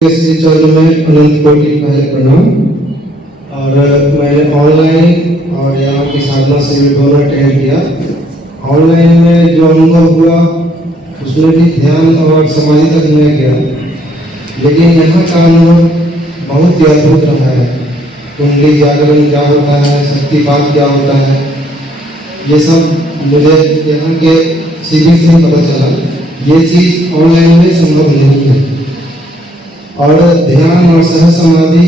श्री चरण में अनंत कोटि पहले प्रणाम। और मैंने ऑनलाइन और यहाँ की साधना शिविर दोनों अटेंड किया। ऑनलाइन में जो अनुभव हुआ उसमें भी ध्यान और समाधि तक मैं गया, लेकिन यहाँ का अनुभव बहुत ही अद्भुत रहा है। कुंडली जागरण क्या होता है, शक्तिपात क्या होता है, ये सब मुझे यहाँ के शिविर से ही पता चला। ये चीज़ ऑनलाइन में संभव नहीं है। और ध्यान और सहज समाधि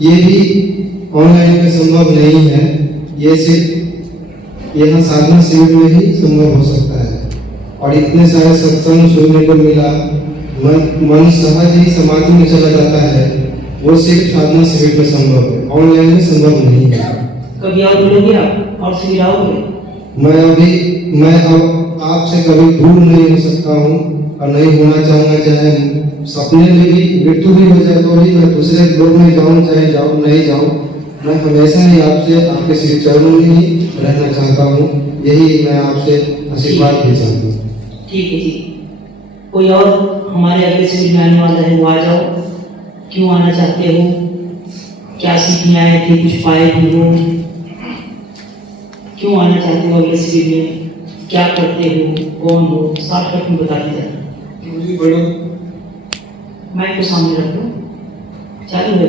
ये भी ऑनलाइन में संभव नहीं है। ये सिर्फ यहाँ साधना शिविर में ही संभव हो सकता है। और इतने सारे सत्संग सुनने को मिला, मन सहज ही समाधि में चला जाता है। वो सिर्फ साधना शिविर में संभव है, ऑनलाइन में संभव नहीं है। कभी और बोलोगे आप और शिविर आओगे? मैं अब आपसे कभी दूर नहीं हो सकता हूँ और नहीं होना चाहूँगा। चाहे सपने में भी मृत्यु भी हो जाए तो भी मैं दूसरे ग्रुप में जाऊँ, चाहे जाऊँ नहीं जाऊँ, मैं हमेशा ही आपसे आपके श्री चरणों में ही रहना चाहता हूँ। यही मैं आपसे आशीर्वाद भी चाहता हूँ। ठीक है जी। कोई और हमारे अगले शिविर में आने वाला है, वो आ जाओ। क्यों आना चाहते हो, क्या सीखने आए थे, कुछ पाए भी हो, क्यों आना चाहते हो अगले शिविर में, क्या करते हो, कौन हो, शॉर्टकट में बता दीजिए। माइक को सामने रख दो, चालू है।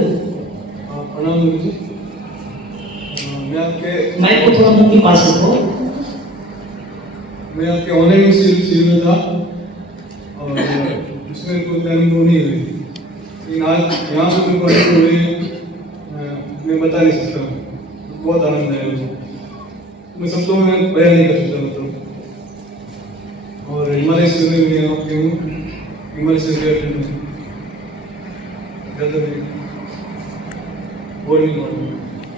माइक को थोड़ा मुंह के पास रखो। मैं आपके ऑनलाइन शिविर में था और उसमें कोई प्लानिंग नहीं हुई, लेकिन आज यहाँ से जो पढ़े हुए मैं बता नहीं सकता। बहुत आनंद आया मुझे, मैं शब्दों में बयान नहीं कर सकता मतलब। और हिमालय शिविर में आपके हूँ, हिमालय शिविर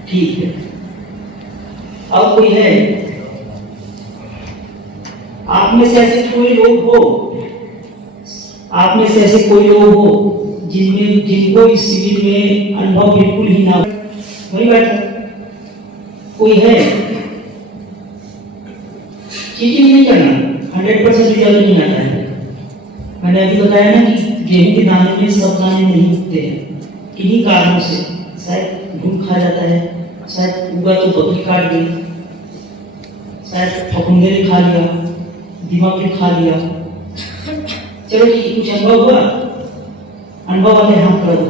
ठीक है। अब कोई है आप में से ऐसे कोई लोग हो, आप में से ऐसे कोई लोग हो जिनको इस शिविर में अनुभव बिल्कुल ही ना हो? वही बैठा कोई है? चीटिंग नहीं करना, 100% रिजल्ट नहीं आता है। मैंने अभी बताया ना कि गेहूं के दाने में सब दाने नहीं उगते हैं, किन्हीं कारणों से। शायद घूम खा जाता है, शायद उगा तो बकरी काट गई, शायद फफूंदे ने खा लिया, दिमाग ने खा लिया। चलो ठीक, कुछ अनुभव हुआ? अनुभव वाले हाथ कर दो।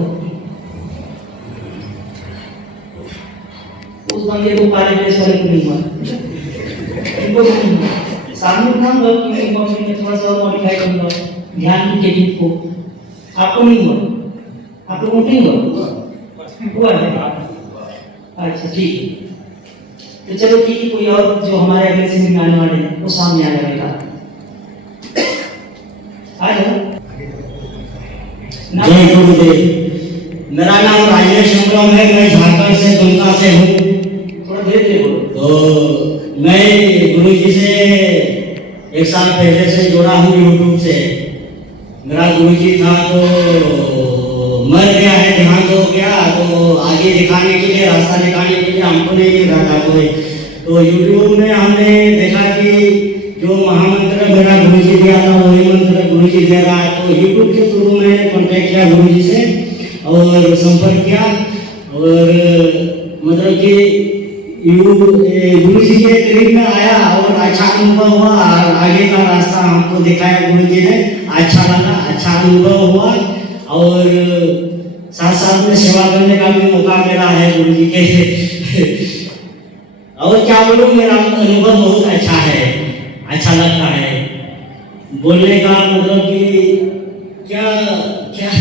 उस बंदे को पारे में सारे को नहीं हुआ, इनको नहीं हुआ। सामने नाम लो कि मैं थोड़ा सा और मॉडिफाई करूंगा ध्यान की टेक्निक को। आपको नहीं हुआ? आप लोगों को नहीं हुआ है? अच्छा ठीक। तो चलो ठीक है, कोई और जो हमारे अगले शिविर में आने वाले हैं वो सामने आ जाएगा। आ जाओ। जय गुरुदेव। मेरा नाम राजेश शंकरम है, मैं झारखंड से दुमका से हूँ। थोड़ा धीरे धीरे बोलो। तो मैं गुरु जी से 1 साल पहले से जुड़ा हूँ यूट्यूब से। मेरा गुरु जी था तो मर गया है, देहांत हो गया, तो आगे दिखाने के लिए, रास्ता दिखाने के लिए हमको नहीं मिल रहा था कोई। तो यूट्यूब में हमने देखा कि जो महामंत्र मेरा गुरु जी दिया था वही मंत्र गुरु जी दे रहा है। तो यूट्यूब के थ्रू मैंने कॉन्टेक्ट किया गुरु जी से और संपर्क किया। और मतलब कि गुरु जी के करीब में आया और अच्छा अनुभव हुआ। आगे का रास्ता हमको दिखाया गुरु जी ने, अच्छा लगा, अच्छा अनुभव हुआ। और साथ साथ में सेवा करने का भी मौका मिला है गुरु जी के। और क्या बोलूं, मेरा अनुभव बहुत अच्छा है, अच्छा लगता है। बोलने का मतलब कि क्या क्या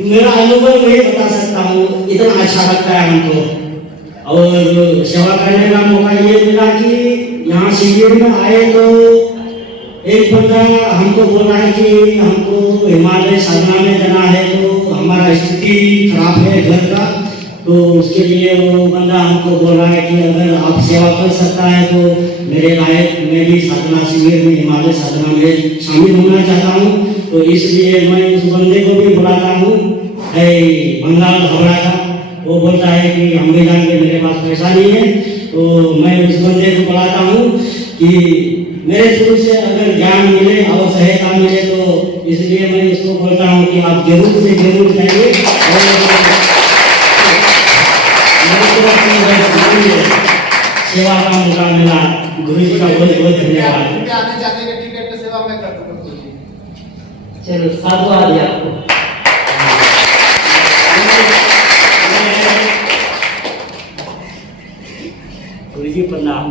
मेरा अनुभव नहीं बता सकता हूँ, इतना अच्छा लगता है हमको। और सेवा करने का मौका ये मिला कि यहाँ शिविर में आए तो एक बंदा हमको बोला है कि हमको हिमालय साधना में जाना है, तो हमारा स्थिति खराब है घर का, तो उसके लिए वो बंदा हमको बोल रहा है कि अगर आप सेवा कर सकता है तो मेरे लायक मैं भी साधना शिविर में, हिमालय साधना में शामिल होना चाहता हूँ। तो इसलिए मैं उस बंदे को भी बुलाता हूँ, बंगाल घबरा का। वो बोलता है कि हम भी जाएंगे, मेरे पास पैसा नहीं है। तो मैं उस बंदे को बुलाता हूँ कि मेरे थ्रू से अगर ज्ञान मिले और सहायता मिले तो इसलिए मैं इसको बोलता हूँ कि आप जरूर से जरूर जाइए और मेरी तरफ से बस सेवा का मौका मिला। गुरु जी का बहुत बहुत धन्यवाद। उनके आने जाने के टिकट की सेवा मैं कर दूंगा गुरु जी। चलो साधुवाद है आपको। गुरु जी प्रणाम।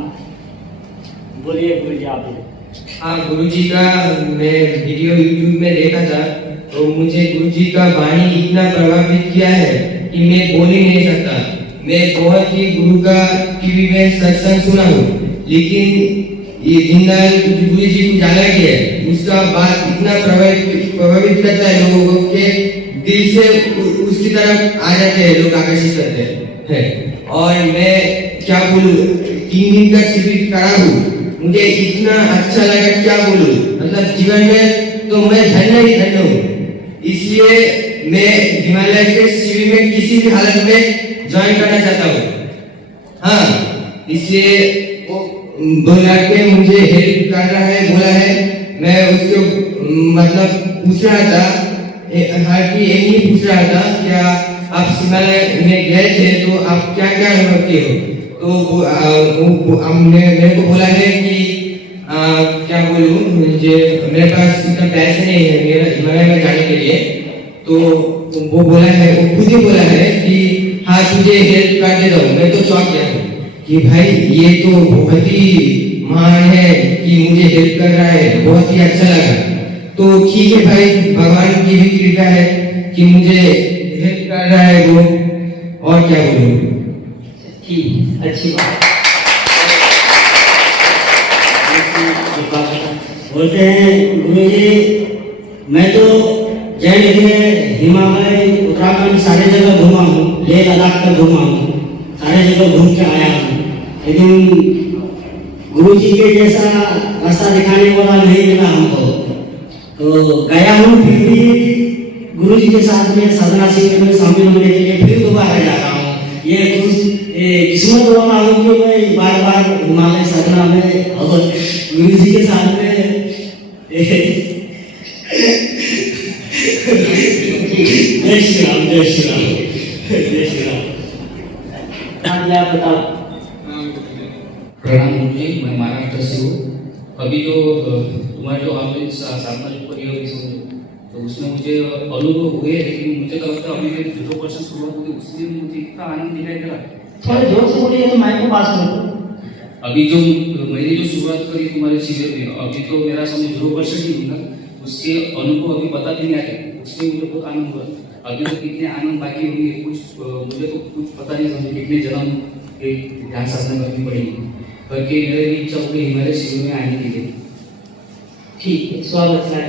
बोलिए गुरु जी आप बोलिए। हाँ, गुरुजी का मैं वीडियो यूट्यूब में देखा था तो मुझे गुरुजी का वाणी इतना प्रभावित किया है कि मैं बोल ही नहीं सकता। मैं बहुत ही गुरु का टीवी में सत्संग सुना हूँ, लेकिन ये दीनदयाल गुरुजी को जाना गया है, उसका बात इतना प्रभावित करता है लोगों को कि दिल से उसकी तरफ आ जाते हैं, लोग आकर्षित करते हैं। और मैं क्या बोलूँ, 3 दिन का शिविर करा हूँ, मुझे इतना अच्छा लगा, क्या बोलूं, मतलब जीवन में तो मैं धन्य ही धन्य हूँ। इसलिए मैं हिमालय के शिविर में किसी भी हालत में ज्वाइन करना चाहता हूँ। हाँ, इसलिए वो बोला के मुझे हेल्प कर रहा है, बोला है। मैं उसको मतलब पूछ रहा था, हर की यही पूछ रहा था, क्या आप हिमालय में गए थे तो आप क्या क्या अनुभव किए हो? तो हमने मेरे को बोला है कि क्या बोलूं, मुझे मेरे पास इतना पैसे नहीं है मेरा हिमालय में जाने के लिए। तो वो बोला है, वो खुद ही बोला है कि हाँ तुझे हेल्प कर देता हूँ। मैं तो चौंक गया हूँ कि भाई ये तो बहुत ही महान है कि मुझे हेल्प कर रहा है, बहुत ही अच्छा लगा। तो ठीक है भाई, भगवान की भी कृपा है कि मुझे हेल्प कर रहा है वो, और क्या बोलूं। ठीक, अच्छी बात। बोलते हैं गुरु जी, मैं तो जैन में हिमालय उत्तराखंड सारे जगह घूमा हूँ, लेह लद्दाख तक घूमा हूँ, सारे जगह घूम के आया हूँ, लेकिन गुरु जी के जैसा रास्ता दिखाने वाला नहीं मिला हमको। तो गया हूँ, फिर भी गुरु जी के साथ में साधना शिविर में शामिल होने के लिए फिर दोबारा जा रहा हूँ। ये किस्मत वाला हूँ कि मैं बार बार हिमालय साधना में और गुरु जी के साथ में जय श्री राम, जय श्री राम, जय श्री राम। आप बताओ। प्रणाम गुरु जी, मैं महाराष्ट्र से हूँ। अभी जो तुम्हारे जो ऑनलाइन साधना जो करी होगी तो उसमें मुझे अनुभव हुए, लेकिन मुझे तो लगता है अभी 0% शुरुआत हुई, उसमें मुझे इतना आनंद दिखाई दे रहा है। थोड़े जोर से बोलिए तो माइक को पास करो। अभी जो मैंने जो शुरुआत करी तुम्हारे शिविर में, अभी तो मेरा समझ 0% ही होगा, उसके अनुभव अभी पता भी नहीं आया, उसमें मुझे बहुत आनंद हुआ। अभी तो कितने आनंद बाकी होंगे कुछ मुझे तो कुछ पता नहीं समझे, कितने जन्म ध्यान साधना करनी पड़ेगी, करके मेरी इच्छा हो गई हिमालय शिविर में आने के लिए। ठीक है, स्वागत है।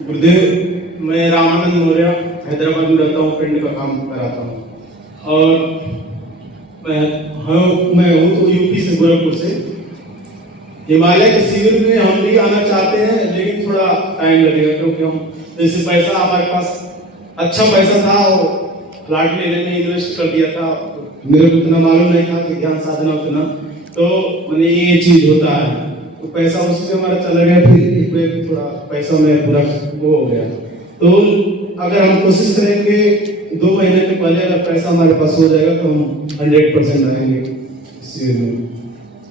गुरुदेव, मैं रामानंद मौर्य हैदराबाद में रहता हूँ, पेंट का काम कराता हूँ। और मैं हूँ तो यूपी से, गोरखपुर से। हिमालय के शिविर में हम भी आना चाहते हैं, लेकिन थोड़ा टाइम लगेगा, क्योंकि हम जैसे पैसा हमारे पास अच्छा पैसा था और फ्लैट लेने में इन्वेस्ट कर दिया था, मेरे को इतना मालूम नहीं था कि ध्यान साधना उतना, तो मैंने ये चीज होता है, तो पैसा उसमें हमारा चला गया, फिर थोड़ा पैसा में पूरा वो हो गया। तो अगर हम कोशिश करेंगे 2 महीने के पहले अगर पैसा हमारे पास हो जाएगा तो हम 100% रहेंगे शिविर में।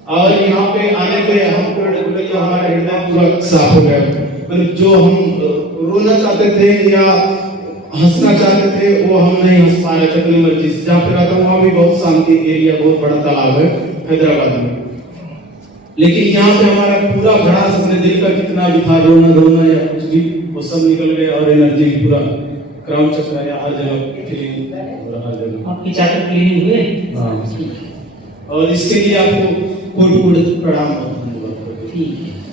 और यहाँ पे आने पे हमको हमारा हृदय पूरा साफ हो गया, मतलब जो हम रोना चाहते थे या हंसना चाहते थे वो हम नहीं हंस पा रहे थे अपनी मर्जी से। जहाँ पे रहता हूँ वहाँ भी बहुत शांति एरिया, बहुत बड़ा तालाब है हैदराबाद में, लेकिन यहाँ पे हमारा पूरा भड़ास अपने दिल का कितना भी था, रोना या कुछ भी, वो सब निकल गया और एनर्जी पूरा क्राउन चक्र या हर जगह फीलिंग हर जगह। आपकी चाकू क्लीन हुए? और इसके लिए आपको कोटि प्रणाम,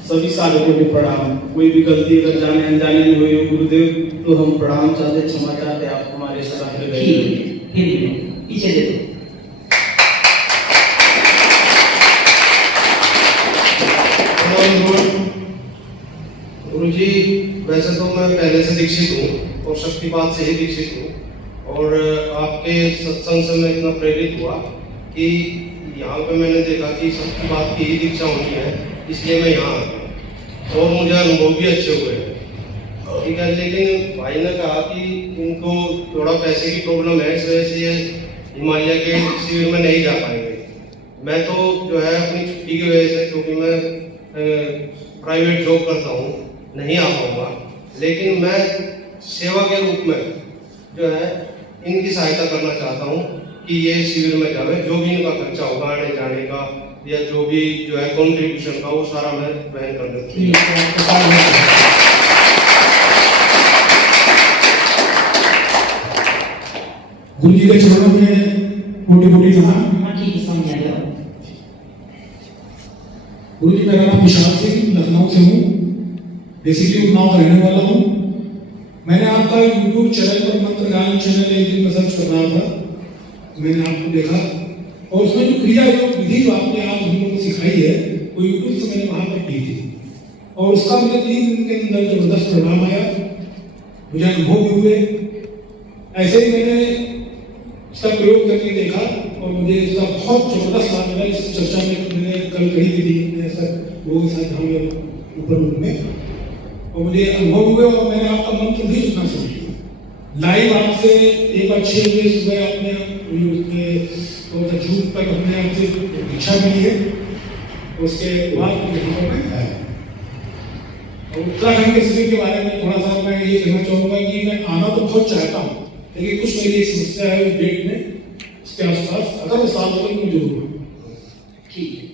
सभी सालों को प्रणाम। कोई भी गलती अगर जाने अनजाने में हुई हो गुरुदेव तो हम प्रणाम चाहते, क्षमा चाहते, आप हमारे सदा हृदय पीछे दे दो। गुरुजी, वैसे तो मैं पहले से दीक्षित हूँ और शक्तिपात से ही दीक्षित हूँ, और आपके सत्संग से मैं इतना प्रेरित हुआ कि यहाँ पे मैंने देखा कि शक्तिपात की ही दीक्षा होनी है, इसलिए मैं यहाँ आ गया और मुझे अनुभव भी अच्छे हुए हैं। ठीक है, लेकिन भाई ने कहा कि इनको थोड़ा पैसे की प्रॉब्लम है, इस वजह से ये हिमालय के शिविर में नहीं जा पाएंगे। मैं तो जो है अपनी छुट्टी की वजह से, क्योंकि मैं प्राइवेट जॉब करता हूँ, नहीं आ पाऊंगा, लेकिन मैं सेवा के रूप में जो है इनकी सहायता करना चाहता हूँ कि ये शिविर में जावे। जो भी इनका खर्चा होगा आने जाने का या जो भी जो है कॉन्ट्रीब्यूशन का, वो सारा मैं वहन कर देता हूँ। गुरु जी के चरणों में कोटि कोटि प्रणाम। हाँ ठीक है, समझ आ गया। गुरु जी, मेरा नाम विशाल सिंह, लखनऊ से हूँ, बेसिकली उन्नाव का रहने वाला हूँ। मैंने आपका यूट्यूब चैनल पर मंत्र गान चैनल एक दिन में सर्च कर रहा था, मैंने आपको देखा और उसमें जो क्रिया योग विधि जो आपने आप हम लोगों को सिखाई है, वो यूट्यूब से मैंने वहाँ पर की थी और उसका मुझे 3 दिन के अंदर जबरदस्त परिणाम आया, मुझे अनुभव भी हुए। ऐसे ही मैंने इसका प्रयोग करके देखा और मुझे इसका बहुत जबरदस्त लाभ मिला। इस चर्चा में मैंने कल कही भी थी, मैं ऐसा लोगों के साथ ऊपर रूप में, और मुझे अनुभव हुए और मैंने आपका मंत्र भी सुनना शुरू किया लाइव आपसे। एक बार 6 बजे सुबह आपने जून तक हमने आपसे दीक्षा मिली है, उसके बाद यहाँ पर मैं आया। और उत्तराखंड के शिविर के बारे में थोड़ा सा मैं ये कहना चाहूँगा कि मैं आना तो बहुत चाहता हूँ, लेकिन कुछ मेरी समस्या है उस डेट में, उसके आसपास अगर वो साल हो तो मैं जरूर। ठीक है।